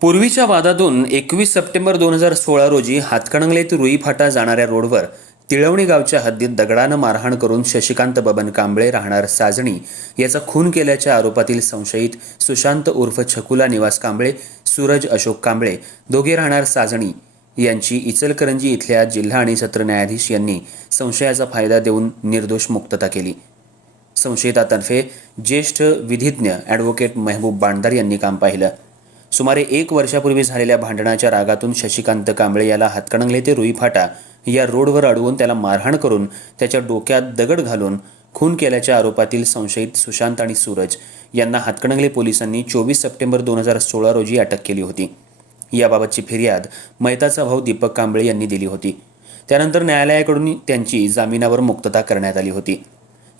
पूर्वीच्या वादातून एकवीस सप्टेंबर दोन हजार सोळा रोजी हातकणंगले ते रुई फाटा जाणाऱ्या रोडवर तिळवणी गावच्या हद्दीत दगडानं मारहाण करून शशिकांत बबन कांबळे राहणार साजणी याचा खून केल्याच्या आरोपातील संशयित सुशांत उर्फ छकुला निवास कांबळे सूरज अशोक कांबळे दोघे राहणार साजणी. यांची इचलकरंजी इथल्या जिल्हा आणि सत्र न्यायाधीश यांनी संशयाचा फायदा देऊन निर्दोष मुक्तता केली. संशयितातर्फे ज्येष्ठ विधिज्ञ ॲडव्होकेट महबूब बांडदार यांनी काम पाहिलं. सुमारे एक वर्षापूर्वी झालेल्या भांडणाच्या रागातून शशिकांत कांबळे याला हातकणंगले ते रुईफाटा या रोडवर अडवून त्याला मारहाण करून त्याच्या डोक्यात दगड घालून खून केल्याच्या आरोपातील संशयित सुशांत आणि सूरज यांना हातकणंगले पोलिसांनी चोवीस सप्टेंबर दोन हजार सोळा रोजी अटक केली होती. याबाबतची फिर्याद मैताचा भाऊ दीपक कांबळे यांनी दिली होती. त्यानंतर न्यायालयाकडून त्यांची जामिनावर मुक्तता करण्यात आली होती.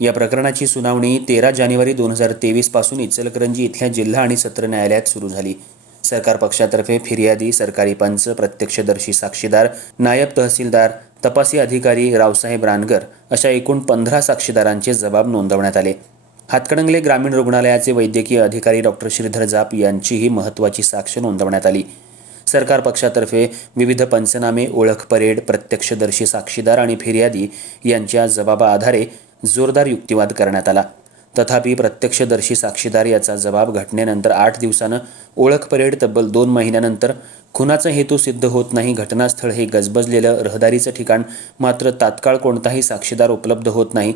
या प्रकरणाची सुनावणी तेरा जानेवारी दोन हजार तेवीसपासून इचलकरंजी इथल्या जिल्हा आणि सत्र न्यायालयात सुरू झाली. सरकार पक्षातर्फे फिर्यादी सरकारी पंच प्रत्यक्षदर्शी साक्षीदार नायब तहसीलदार तपासी अधिकारी रावसाहेब रानगर अशा एकूण पंधरा साक्षीदारांचे जबाब नोंदवण्यात आले. हातकणंगले ग्रामीण रुग्णालयाचे वैद्यकीय अधिकारी डॉक्टर श्रीधर जाप यांचीही महत्त्वाची साक्ष नोंदवण्यात आली. सरकार पक्षातर्फे विविध पंचनामे ओळख परेड प्रत्यक्षदर्शी साक्षीदार आणि फिर्यादी यांच्या जबाबाआधारे जोरदार युक्तिवाद करण्यात आला. तथापि प्रत्यक्षदर्शी साक्षीदार याचा जबाब घटनेनंतर आठ दिवसानं ओळख परेड तब्बल दोन महिन्यानंतर. खुनाचा हेतू सिद्ध होत नाही. घटनास्थळ हे गजबजलेलं रहदारीचं ठिकाण. मात्र तात्काळ कोणताही साक्षीदार उपलब्ध होत नाही.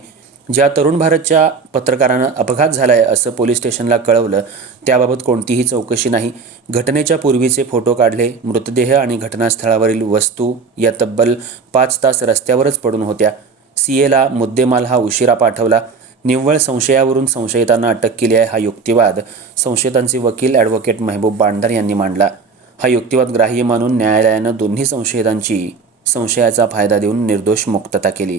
ज्या तरुण भारतच्या पत्रकारानं अपघात झालाय असं पोलीस स्टेशनला कळवलं त्याबाबत कोणतीही चौकशी नाही. घटनेच्या पूर्वीचे फोटो काढले मृतदेह आणि घटनास्थळावरील वस्तू या तब्बल पाच तास रस्त्यावरच पडून होत्या. सीएला मुद्देमाल हा उशिरा पाठवला. निव्वळ संशयावरून संशयितांना अटक केली आहे हा युक्तिवाद संशयितांचे वकील ॲडव्होकेट महबूब बांडर यांनी मांडला. हा युक्तिवाद ग्राह्य मानून न्यायालयानं दोन्ही संशयितांची संशयाचा फायदा देऊन निर्दोष मुक्तता केली.